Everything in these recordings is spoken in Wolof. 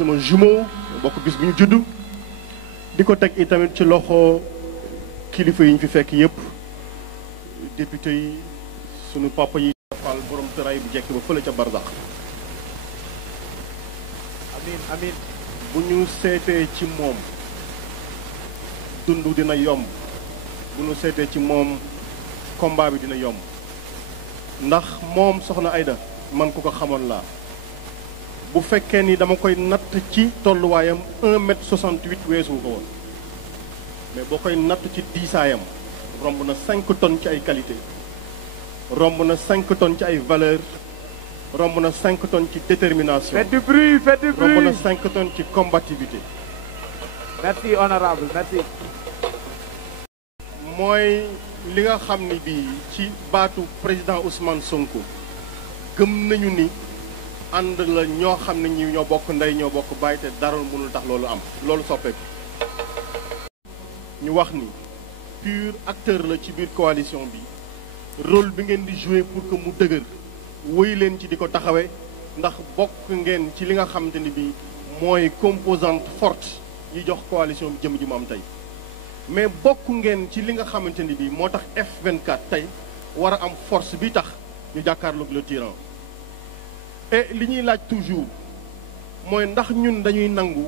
sama jumeau bokk bis bu ñu judd di ko teg itamit ci loxo kilifa yi ñu fi fekk yëpp député yi sunu papa yi fal borom tëraay bu jekk ba fële ca barzax amin amin bu ñu seetee ci moom dund dina yomb bu ñu seetee ci moom combat bi dina yomb ndax moom soxna Aïda man ku ko xamoon laa bu fekkee ni dama koy natt ci tolluwaayam 1m68 weesu ko woon mais boo koy natt ci diisaayam romb na 5 tonnes ci ay qualité romb na 5 tonnes ci ay valeur romb na 5 tonnes ci détermination. Faites du bruit, faites du bruit. romb na 5 tonnes ci combativité. Merci honorable, merci. mooy li nga xam ni bii ci baatu président Ousmane Sonko gëm nañu ni ànd la ñoo xam ne ñi ñoo bokk ndey ñoo bokk bàyyi te dara mënul tax loolu am loolu soppeeku. ñu wax ni Pur acteur la ci biir coalition bi rôle bi ngeen di jouer pour que mu dëgër wéy leen ci di ko taxawee ndax bokk ngeen ci li nga xamante ni bii mooy composante forte yi jox coalition bi jëm ji mu am tey mais bokk ngeen ci li nga xamante ni bii moo tax F24 tey war a am force bi tax ñu jàkkaarloog le tyran et li ñuy laaj toujours mooy ndax ñun dañuy nangu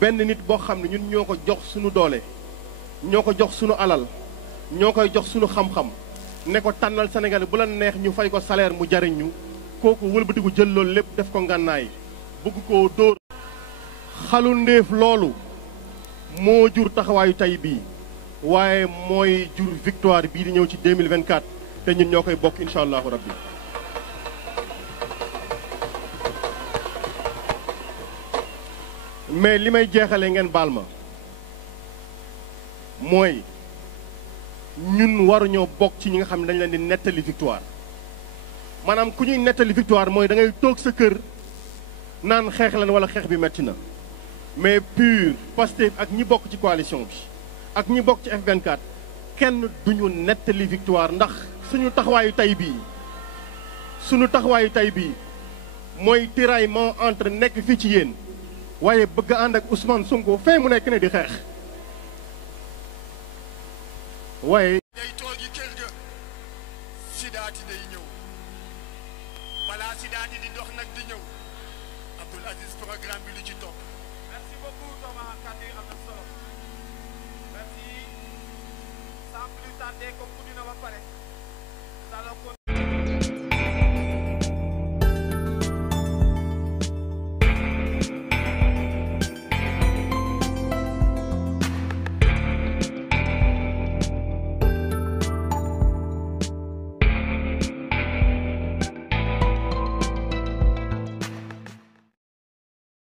benn nit boo xam ne ñun ñoo ko jox suñu doole ñoo ko jox suñu alal ñoo koy jox suñu xam-xam ne ko tànnal Sénégal bu la neex ñu fay ko salaire mu jariñ ñu kooku wëlbatiku jël loolu lépp def ko ngànnaay bëgg koo dóor xalu ndéef loolu moo jur taxawaayu tey bii waaye mooy jur victoire bii di ñëw ci 2024 te ñun ñoo koy bokk incha allahu rabbi mais li may jeexalee ngeen baal ma mooy ñun waruñoo bokk ci ñi nga xam ne dañ leen di nettali victoire maanaam ku ñuy nettali victoire mooy da ngay toog sa kër naan xeex lan wala xeex bi metti na mais Pur Pastef ak ñi bokk ci coalition bi ak ñi bokk ci F24 kenn duñu nettali victoire ndax suñu taxawaayu tey bii mooy tiraillement entre nekk fii ci yéen waaye bëgg ànd ak Ousmane Sonko fee mu nekk ne di xeex waaye day toogi kër ga sidaati day ñëw balaa sidaati di dox nag di ñëw Abdoul Aziz programme bi lu ci topp. Merci beaucoup Thomas, kàddu yi am na solo. Merci. Sans plus tarder comme ku dina ba pare.